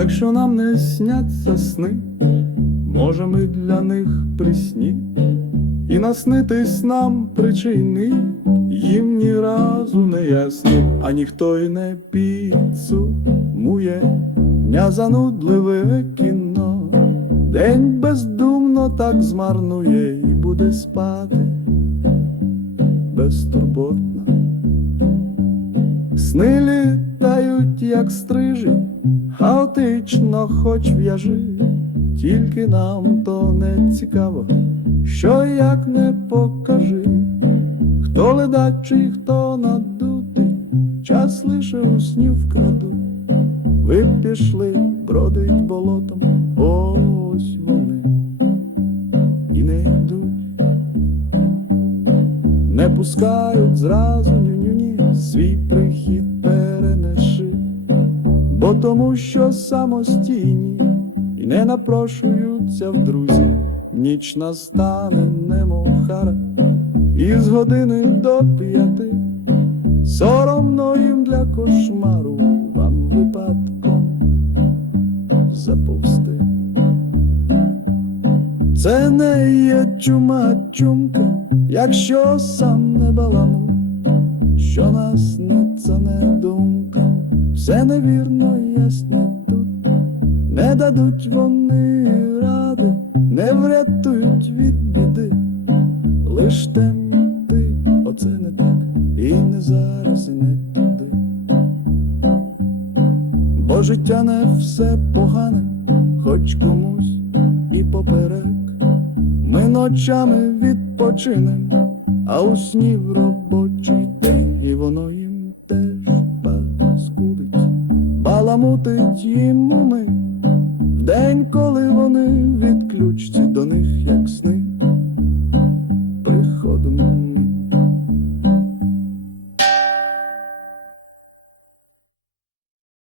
Якщо нам не сняться сни, може ми для них присні, і наснитись нам причини, їм ні разу не ясні, а ніхто й не підсумує дня занудливе кіно, день бездумно так змарнує і буде спати безтурботно. Сни літають, як стрижі, хаотично, хоч в'яжи, тільки нам то не цікаво, що як не покажи, хто ледачий, хто надутий, час лише у снів вкрадуть. Ви пішли, бродить болотом, ось вони. І не йдуть. Не пускають зразу ню-ню-ні, свій прихід перенеши, бо тому, що самостійні і не напрошуються в друзі, ніч настане немов хара, з години до п'яти, соромно їм для кошмару вам випадком заповсти. Це не є чума чумка, якщо сам не баламут, що нас не це не все невірно ясне тут, не дадуть вони ради, не врятують від біди, лиш темноти, оце не так, і не зараз, і не туди. Бо життя не все погане, хоч комусь і поперек. Ми ночами відпочинем, а у сні в робочий баламутить їм уми, в день, коли вони відключці до них.